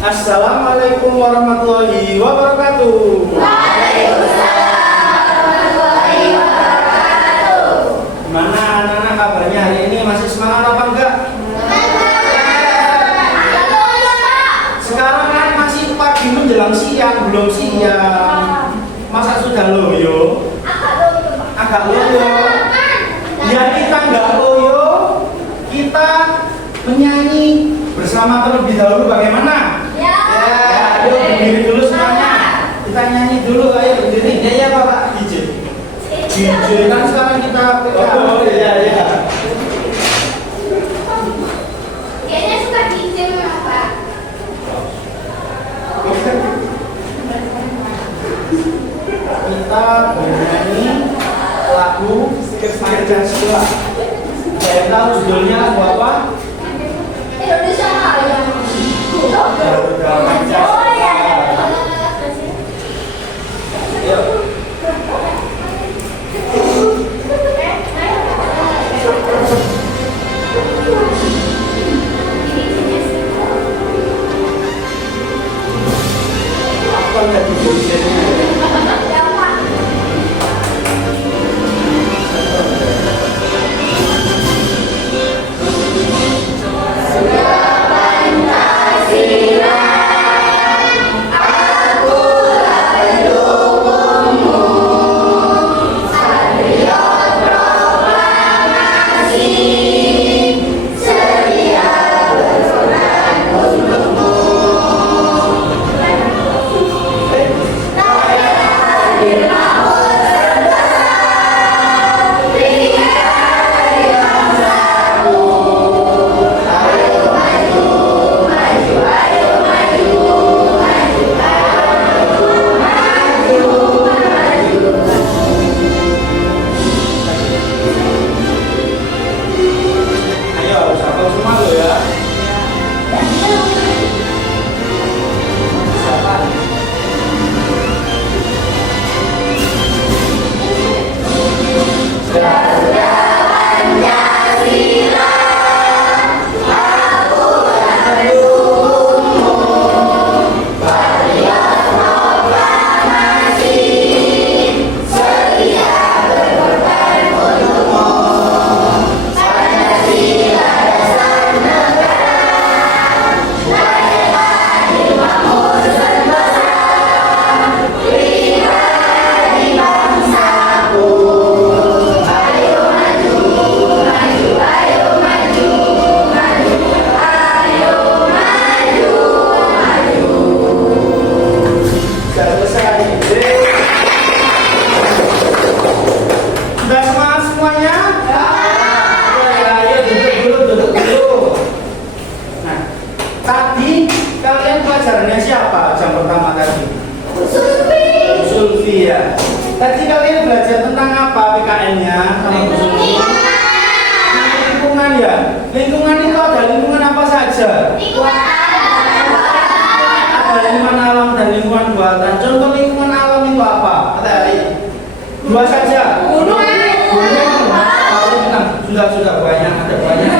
Assalamualaikum warahmatullahi wabarakatuh. Waalaikumsalam warahmatullahi wabarakatuh. Gimana anak-anak kabarnya hari ini? Masih semangat apa enggak? Sekarang kan masih pagi menjelang siang, belum siang. Masa sudah loyo? Agak loyo. Ya kita enggak loyo. Kita menyanyi bersama terlebih dahulu, bagaimana? Ya. Ayo berdiri dulu semuanya. Kita nyanyi dulu, ayo berdiri. Ya Bapak DJ. DJ kan sekarang kita Kayaknya suka DJ Pak. Kita bernyanyi lagu Pancasila. Saya tahu judulnya lagu apa? Indonesia Raya. Garuda Pancasila. Yuk. Apa tadi tulisannya? Tadi kalian belajar tentang apa PKN-nya? Lingkungan ya. Lingkungan itu ada lingkungan apa saja? Ada lingkungan alam dan lingkungan buatan. Contoh lingkungan alam itu apa? Dua saja. Gunung. Sudah banyak, ada banyak.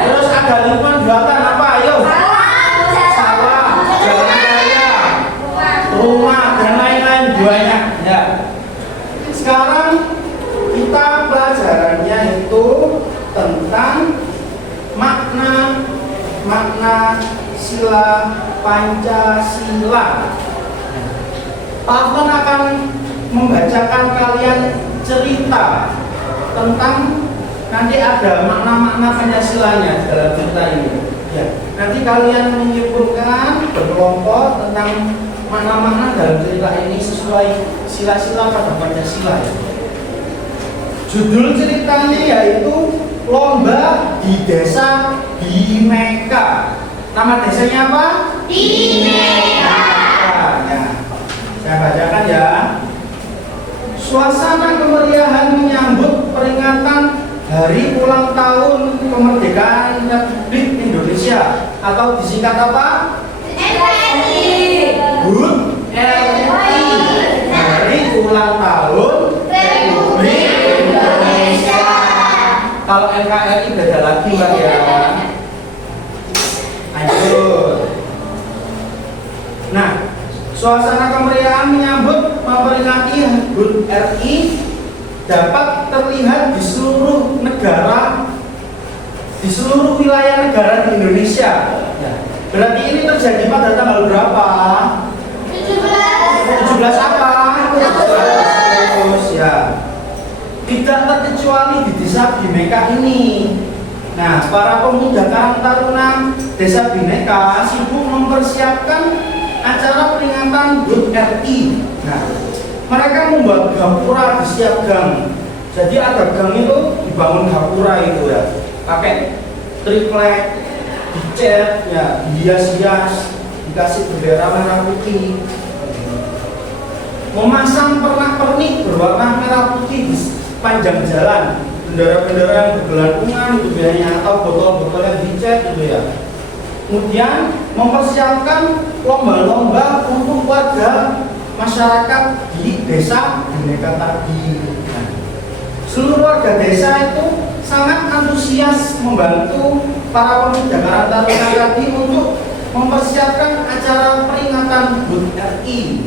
Terus ada lingkungan buatan apa? Ayo. Sawah, jalan raya, rumah dan lain-lain banyak. Ya. Sekarang kita pelajarannya itu tentang makna sila Pancasila. Pak Afwan akan membacakan kalian cerita tentang, nanti ada makna-makna Pancasilanya dalam cerita ini. Ya, nanti kalian menyimpulkan berkelompok tentang makna-makna dalam cerita ini sesuai sila-sila pada Pancasila. Judul ceritanya yaitu Lomba di Desa Bimeka. Nama desanya apa? Bimeka. Ya, saya bacakan ya. Suasana kemeriahan menyambut peringatan Hari Ulang Tahun Kemerdekaan Republik Indonesia atau disingkat apa? RI. HUT RI. Hari Ulang Tahun Republik Indonesia. Kalau NKRI beda lagi Mbak ya. Lanjut. Suasana kemeriahan menyambut memperingati HUT RI dapat terlihat di seluruh negara, di seluruh wilayah negara di Indonesia. Ya. Berarti ini terjadi pada tanggal berapa? 17 apa? 17 ya. Tidak terkecuali di desa Bhinneka ini. Nah, para pemuda Karang Taruna Desa Bhinneka sibuk mempersiapkan acara peringatan HUT RI. Nah, mereka membuat gapura di setiap gang. Jadi ada gang itu dibangun gapura itu ya, pakai triplek, dicat, ya, hias-hias, dikasih bendera merah putih. Memasang pernak-pernik berwarna merah putih di sepanjang jalan, bendera-bendera yang bergelantungan itu biasanya, atau botol-botol yang dicat gitu ya. Kemudian mempersiapkan lomba-lomba untuk warga masyarakat di desa Bhinneka tadi. Nah, seluruh warga desa itu sangat antusias membantu para pemuda Karang Taruna tadi untuk mempersiapkan acara peringatan HUT RI.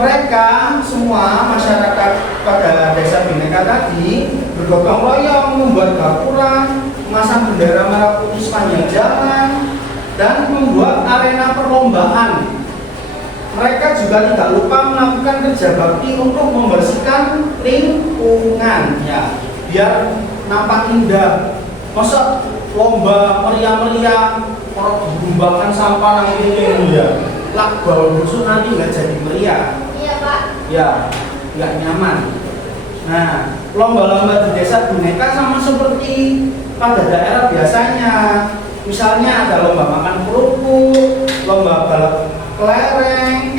Mereka semua masyarakat pada desa Bhinneka tadi bergotong royong membuat gapura, memasang bendera merah putih sepanjang jalan, dan membuat arena perlombaan. Mereka juga tidak lupa melakukan kerja bakti untuk membersihkan lingkungan, ya, biar nampak indah. Masa lomba meriah-meriah, orang digumbangkan sampah nang ini ya, lak bau busuk nanti nggak jadi meriah. Iya Pak. Ya, nggak nyaman. Nah, lomba-lomba di desa Bhinneka sama seperti pada daerah biasanya. Misalnya ada lomba makan kerupuk, lomba balap kelereng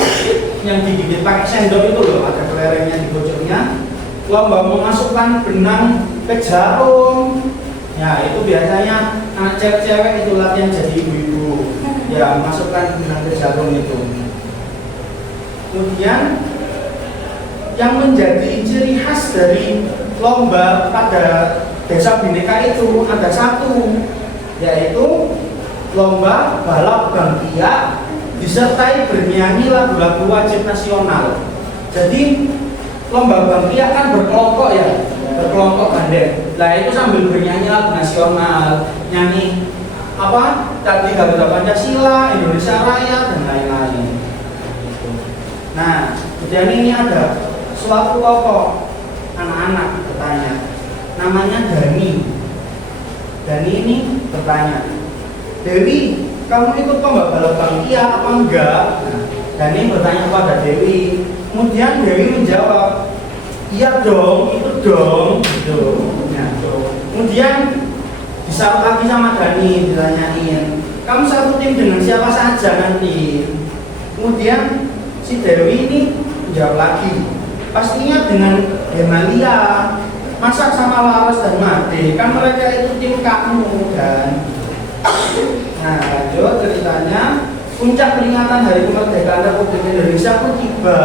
yang digigit pakai sendok itu loh, ada kelerengnya di pojoknya. Lomba memasukkan benang ke jarum. Ya, itu biasanya anak cewek-cewek itu latihan jadi ibu-ibu. Ya, masukkan benang ke jarum itu. Kemudian yang menjadi ciri khas dari lomba pada desa Bhinneka itu ada satu, yaitu lomba balap bangkia disertai bernyanyi lagu-lagu wajib nasional. Jadi lomba bangkia kan berkelompok ya, berkelompok banden. Nah itu sambil bernyanyi lagu nasional, nyanyi apa? Tadi Garuda Pancasila, Indonesia Raya dan lain-lain. Nah, kemudian ini ada suatu tokoh anak-anak bertanya, namanya Dani. Dani ini bertanya, Dewi, kamu ikut lomba balap bangkia apa enggak? Nah, Dani bertanya pada Dewi. Kemudian Dewi menjawab, iya dong, ikut dong, gitu. Nah, kemudian disaut lagi sama Dani, ditanyain, kamu satu tim dengan siapa saja nanti? Kemudian si Dewi ini jawab lagi, pastinya dengan Gemalia, Masak sama Laras dan Made, kan mereka itu tim kamu kan. Nah lanjut ceritanya, puncak peringatan Hari Kemerdekaan Republik Indonesia pun tiba.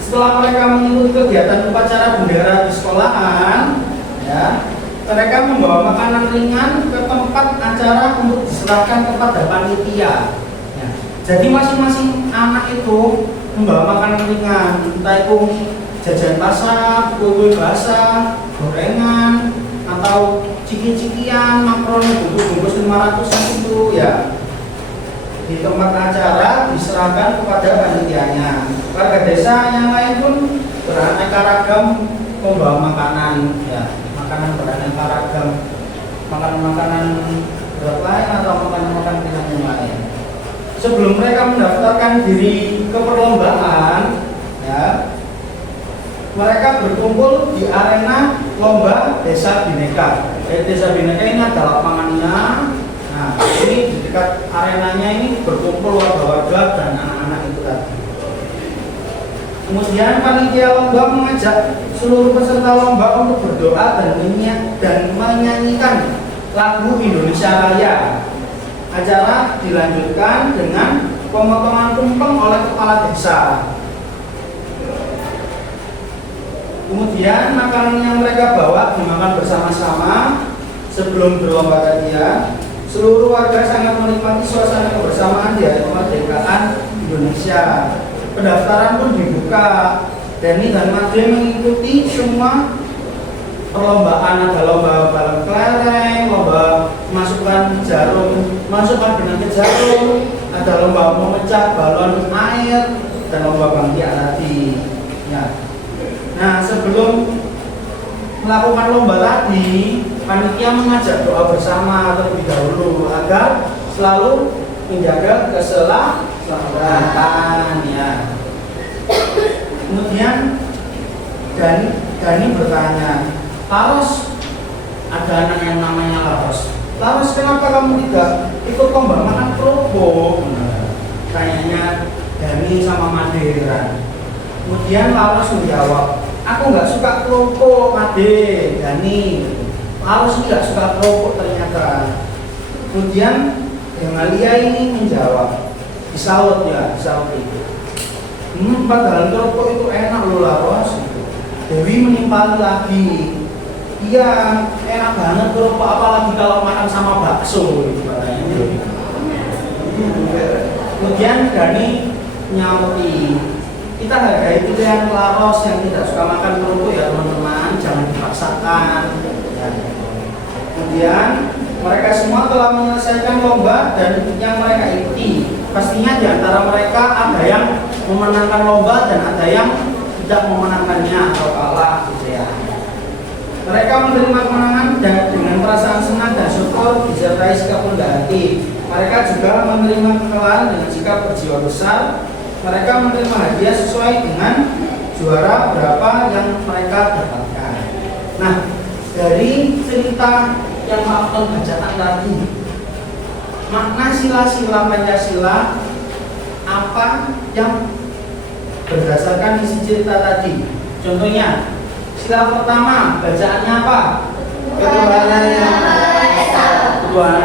Setelah mereka mengikuti kegiatan upacara bendera di sekolahan, ya, mereka membawa makanan ringan ke tempat acara untuk diserahkan kepada panitia. Jadi masing-masing anak itu membawa makanan ringan, entah itu jajan pasar, kue basah, gorengan, atau ciki-cikian, makroni bungkus 500 itu ya. Di tempat acara diserahkan kepada panitianya. Warga desa yang lain pun beraneka ragam membawa makanan, ya, makanan beraneka ragam, makanan-makanan berat lain atau makanan-makanan yang lain. Sebelum mereka mendaftarkan diri ke perlombaan, ya, mereka berkumpul di arena lomba Desa Bhinneka. Desa Bhinneka ini ada lapangannya. Nah, ini di dekat arenanya ini berkumpul warga-warga dan anak-anak itu tadi. Kemudian panitia lomba mengajak seluruh peserta lomba untuk berdoa dan menyanyikan lagu Indonesia Raya. Acara dilanjutkan dengan pemotongan tumpeng oleh kepala desa. Kemudian makanan yang mereka bawa dimakan bersama-sama sebelum berlomba tadi ya. Seluruh warga sangat menikmati suasana kebersamaan di Hari Kemerdekaan Indonesia. Pendaftaran pun dibuka. Dani dan Madlen mengikuti semua perlombaan, ada lomba balon kelereng, lomba masukkan benang ke jarum, ada lomba memecah balon air, dan lomba bangkit tadi. Ya. Nah, sebelum melakukan lomba tadi, panitia mengajak doa bersama terlebih dahulu agar selalu menjaga keselamatan. Ya. Kemudian Dani bertanya, Laros, ada anak yang namanya Laros. Laros, kenapa kamu tidak ikut lomba makan kerupuk? Kayaknya Dani sama Madera. Kemudian Laros menjawab, aku nggak suka kerupuk, Made, Dani. Laros nggak suka kerupuk ternyata. Kemudian yang Alia ini menjawab, disaut itu. Padahal kerupuk itu enak loh Laros. Dewi menimpali lagi. Iya, enak banget kerupuk, apalagi kalau makan sama bakso gitu katanya. Kemudian Dani nyauti, kita hargai pilihan Laros yang tidak suka makan kerupuk ya teman-teman, jangan dipaksakan. Kemudian mereka semua telah menyelesaikan lomba dan yang mereka ikuti. Pastinya di antara mereka ada yang memenangkan lomba dan ada yang tidak memenangkannya atau kalah gitu ya. Mereka menerima kemenangan dan dengan perasaan senang dan syukur disertai sikap rendah hati. Mereka juga menerima kekalahan dengan sikap berjiwa besar. Mereka menerima hadiah sesuai dengan juara berapa yang mereka dapatkan. Nah, dari cerita yang Maafton bacakan tadi, makna sila-sila Pancasila apa yang berdasarkan isi cerita tadi? Contohnya, sila pertama bacaannya apa? Ketuhanan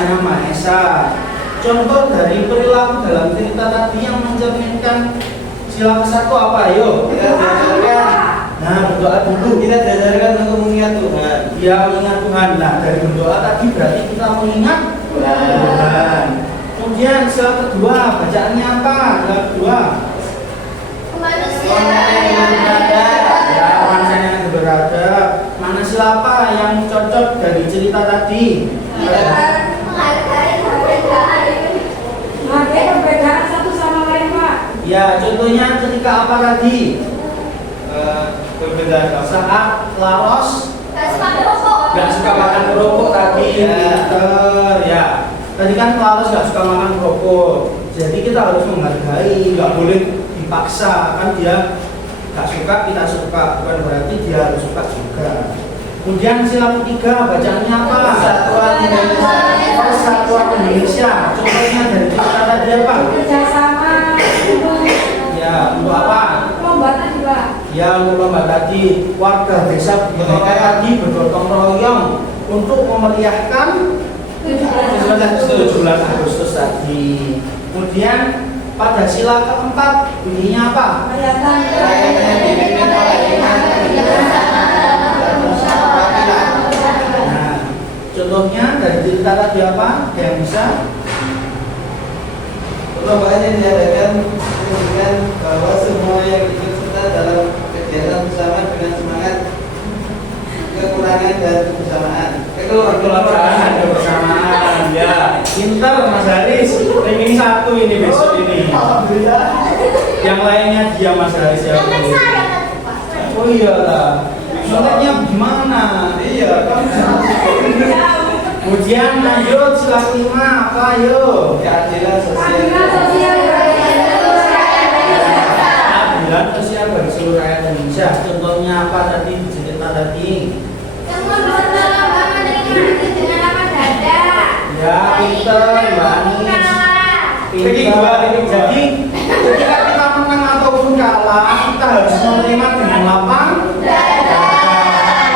Yang Maha Esa. Contoh dari perilaku dalam cerita tadi yang mencerminkan sila ke-1 apa? Ayo kita belajarkan. Nah, berdoa dulu. Kita belajarkan untuk mengingat Tuhan. Ya, mengingat Tuhan. Nah, dari berdoa tadi berarti kita mengingat Tuhan. Kemudian sila kedua bacaannya apa? Sila kedua Kemanusiaan yang beradab. Ya, manusia yang beradab. Mana sila apa yang cocok dari cerita tadi? Menghargai perbedaan satu sama lain, Pak. Ya, contohnya ketika apa tadi? Perbedaan saat Laros nggak suka makan kerupuk tadi. Ya. Tadi kan Laros nggak suka makan kerupuk. Jadi kita harus menghargai, nggak boleh dipaksa. Kan dia nggak suka, kita suka, bukan berarti dia harus suka juga. Kemudian sila ketiga bacaannya apa? Persatuan Indonesia. Contohnya dari cerita tadi apa? Kerjasama. Ya, untuk apa? Lomba tadi, Pak. Ya, untuk lomba tadi warga desa tadi bergotong royong untuk memeriahkan 17 Agustus tadi. Kemudian pada sila keempat bunyinya apa? Nah, contohnya dari cerita tadi apa? Yang bisa? Perlombaan yang diadakan menunjukkan bahwa semua yang ikut serta dalam kegiatan bersama dengan semangat, kekurangan dan kebersamaan. Kekeluargaan kebersamaan. Ya, pintar Mas Haris. Ini satu ini besok ini. Alhamdulillah. Yang lainnya dia Mas Haris ya. Oh iyalah. Soalnya gimana? Iya, kamu Kemudian lanjut sila kelima apa yuk? keadilan sosial. Keadilan sosial bagi seluruh rakyat Indonesia. Contohnya apa tadi di cerita tadi? Semua bisa berlomba menerima hadiah dengan lapang dada. Ya, pinter, manis. Pinter. Jadi ketika kita menang ataupun kalah, kita harus menerima dengan lapang dada.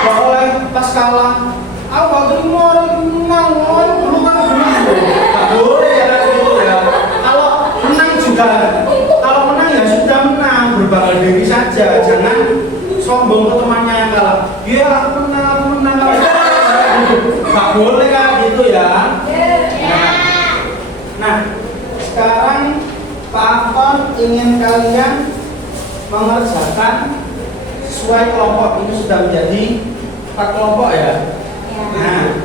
Gak boleh pas kalah, aku terima orang menang, belum kan menang. Gak boleh ya gitu ya. Kalau menang juga, kalau menang ya sudah menang, berbangga diri saja, jangan sombong ke temannya yang kalah. Iya aku menang. Gak boleh kan gitu ya. Nah, sekarang Pak Afton Pemohon ingin kalian mengerjakan sesuai kelompok. Ini sudah menjadi 4 kelompok ya. Nah,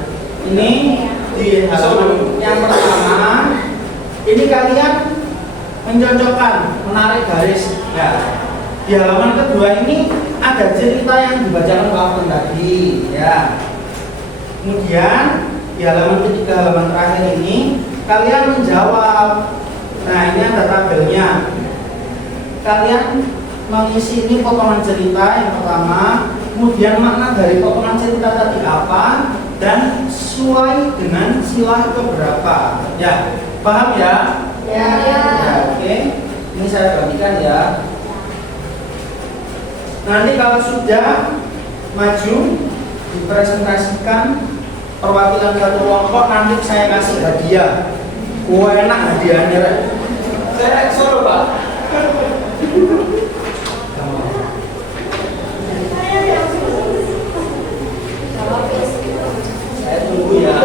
ini di halaman yang pertama, ini kalian mencocokkan, menarik garis. Ya. Di halaman kedua ini ada cerita yang dibacakan Pak tadi. Ya. Kemudian di halaman ketiga, halaman terakhir ini kalian menjawab. Nah, ini ada tabelnya. Kalian mengisi ini potongan cerita yang pertama, kemudian makna dari potongan cerita tadi apa, dan sesuai dengan sila keberapa. Ya, paham ya? Ya. Oke. Ini saya bagikan ya. Nanti kalau sudah maju dipresentasikan perwakilan satu kelompok, nanti saya kasih hadiah. Enak hadiahnya, Rek. Saya Solo, Pak. Saya tunggu ya.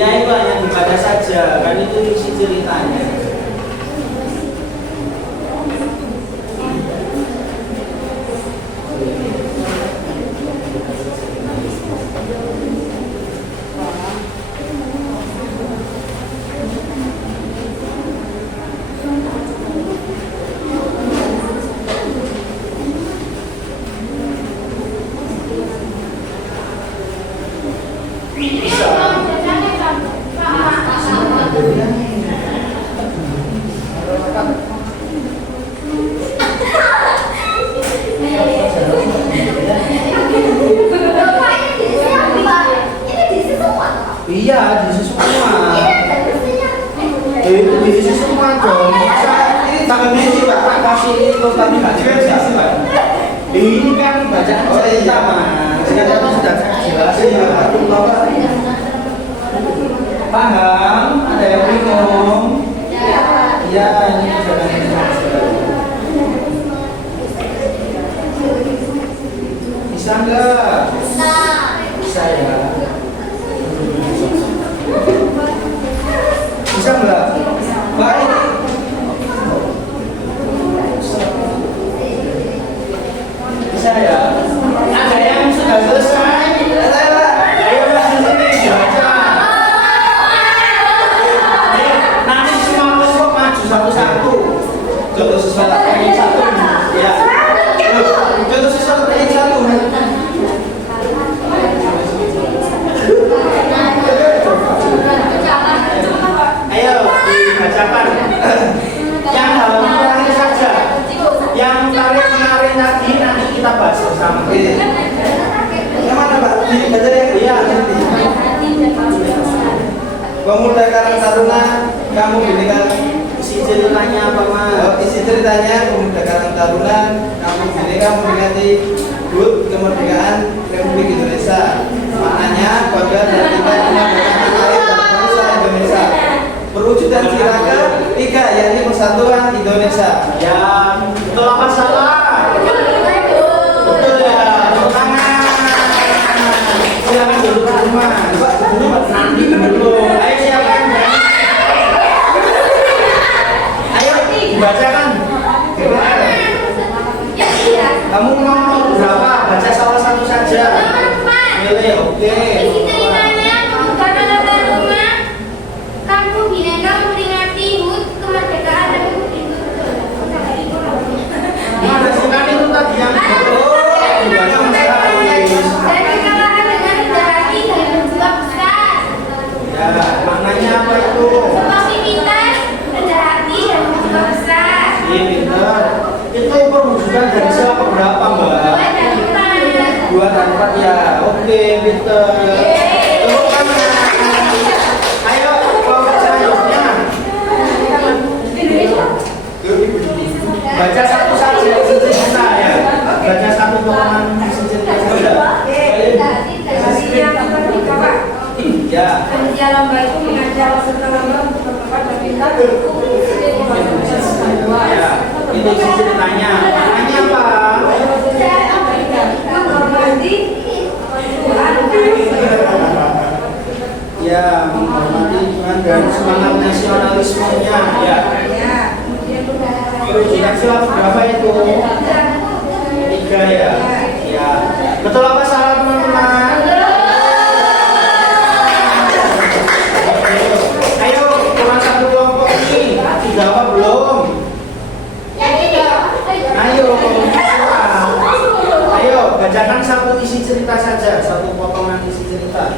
Ya itu hanya dibaca saja, kan itu isi ceritanya. Iya, diisi semua. Itu diisi semua dong. Masa ini tak kasih itu tapi nggak dikasih Pak. Ini kan bacaan cerita Mas. Cerita sudah saya jelasin ya. Paham? Ada yang bingung? Iya, ini jangan saja. Bisa nggak? Bisa ya. Bisa nggak? Baik. Bisa ya? Ada yang sudah selesai? Ayo langsung sini baca. Nanti semua kelompok maju satu-satu. Contoh siswa yang satu. Ya. Contoh siswa yang satu. Ayo dibacakan. Yang halaman terakhir saja. Yang tarik-menarik tadi nanti kita bahas bersama. Yang mana, Pak? Dibaca yang Iya. Pemuda Karang Taruna, kamu binikan. Isi ceritanya apa Mas? Isi ceritanya Pemuda Karang Taruna, kamu binikan memperingati HUT kemerdekaan Republik Indonesia. Maknanya bangga dan kita kemerdekaan tanah air dan bangsa Indonesia. Perwujudan sila ke-3 yakni persatuan Indonesia. Ya, betul apa salah? Betul ya, tepuk tangan. Silakan duduk Mas. Nanti dulu. Ayo siapa yang berani? Ayo dibacakan. Kamu mau berapa? Baca salah satu saja. Pilih, oke. Kampung Bineka memperingati HUT kemerdekaan Republik Ada silakan itu tadi yang dibaca Mas Haris. dan kekalahan dengan rendah hati dan berjuang besar. Ya, maknanya apa itu? Sportivitas, rendah hati dan berjuang besar. Iya, pintar. Itu perwujudan dari sila keberapa Mbak? 2 dan 4 ya. Oke, pintar. Tepuk tangan. Ayo, kelompok selanjutnya. Baca satu saja isi cerita ya. Baca satu potongan isi cerita saja. Ya. Panitia lomba itu mengajar peserta lomba untuk berbakat dan pintar Ya. Itu isi ceritanya. Maknanya apa? Ya, menghormati Tuhan dan semangat nasionalismenya. Ya. Perwujudan sila berapa itu? 3 ya. Ya. Betul apa salah teman-teman? Ayo, kelas 1 kelompok ini sudah apa belum? Ayo, ayo bacakan satu isi cerita saja, satu potongan isi cerita.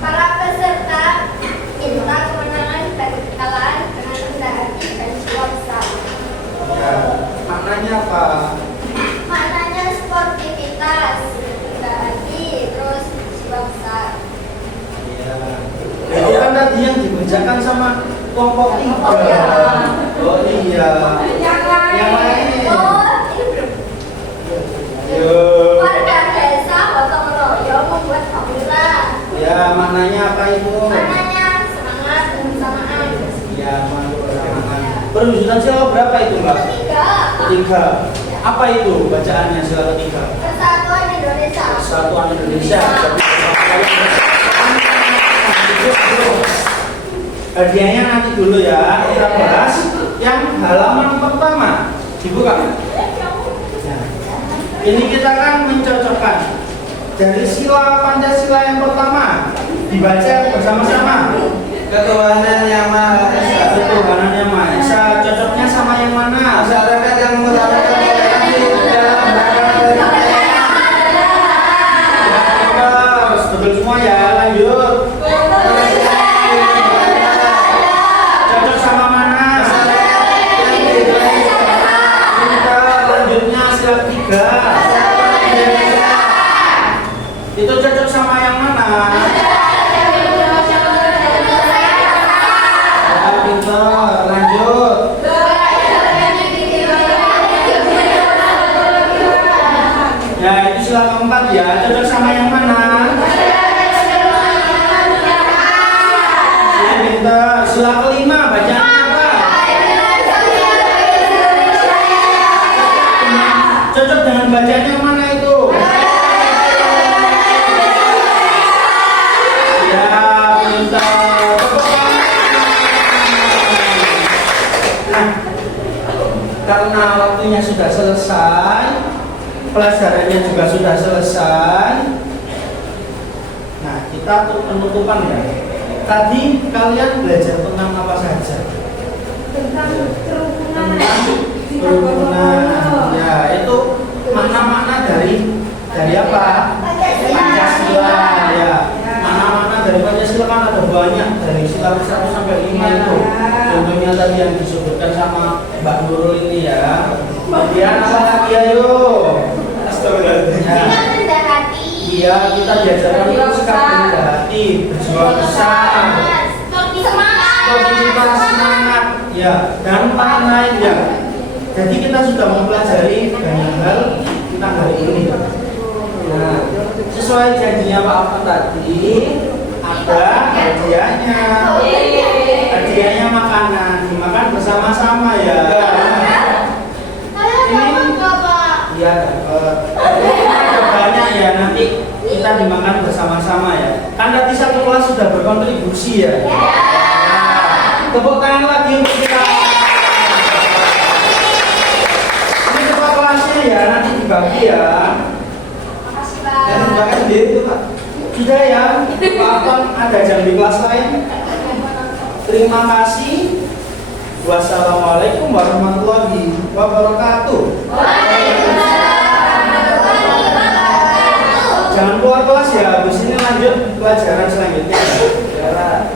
Para peserta minta kemenangan dan kekalahan dengan rendah hati dan jiwa besar. Ya, maknanya apa? Maknanya sportivitas, rendah hati, terus jiwa besar. Ya. Itu kan tadi yang dibacakan sama kelompok 3. Oh iya. Yang lain. Oh, ini belum. Yo. Warga desa gotong royong membuat formula. Ya, maknanya apa itu? Maknanya semangat dan kebersamaan. Ya, bersamaan. Perwujudan sila berapa itu, Mbak? 3. 3. Apa itu bacaannya sila 3? Persatuan Indonesia. Persatuan Indonesia. Hadiahnya nanti dulu ya. Kita bahas yang halaman pertama. Dibuka. Ya. Ini kita kan mencocokkan dari sila Pancasila yang pertama dibaca bersama-sama. Ketuhanan Yang Maha Esa. Ketuhanan Yang Maha Esa. Cocoknya sama yang mana? Masyarakat yang mengutamakan toleransi dalam beragama. Terus betul semua ya. Lanjut. Cocok sama mana? Kita lanjutnya sila 3. Itu cocok sama yang mana? Ya, pintar. Lanjut. Ya, itu sila keempat ya. Cocok sama yang mana? Ya, pintar. Sila kelima bacaannya apa? Cocok dengan bacaan yang mana itu? Ya, pintar. Nah, karena waktunya sudah selesai, pelajarannya juga sudah selesai. Nah, kita untuk penutupan ya. Tadi kalian belajar tentang apa saja? Tentang kerukunan. Kerukunan. Ya, itu makna-makna dari apa? Pancasila. Ya. Makna-makna dari Pancasila kan ada banyak, dari sila 1 sampai 5 itu. Contohnya tadi yang disebutkan sama Mbak Nurul ini ya. Kemudian apa lagi ayo? Astagfirullahaladzim. Rendah hati. Iya, kita diajarkan untuk sikap rendah hati, berjuang besar, sportivitas, semangat, ya, dan lain-lain ya. Jadi kita sudah mempelajari banyak hal tentang hari ini. Nah, sesuai janjinya Pak Afan tadi, ada hadiahnya. Hadiahnya makanan, dimakan bersama-sama ya. Iya, ada banyak ya, nanti kita dimakan bersama-sama ya. Kan tadi satu kelas sudah berkontribusi ya. Nah, tepuk tangan lagi untuk kita. Ini ketua kelasnya ya, nanti dibagi ya. Makasih, Dan Pak. bahkan sendiri itu Pak. Sudah ya, Pak Afan ada jam di kelas lain. Terima kasih. Wassalamualaikum warahmatullahi wabarakatuh. Jangan keluar kelas ya, habis ini lanjut pelajaran selanjutnya. Ya.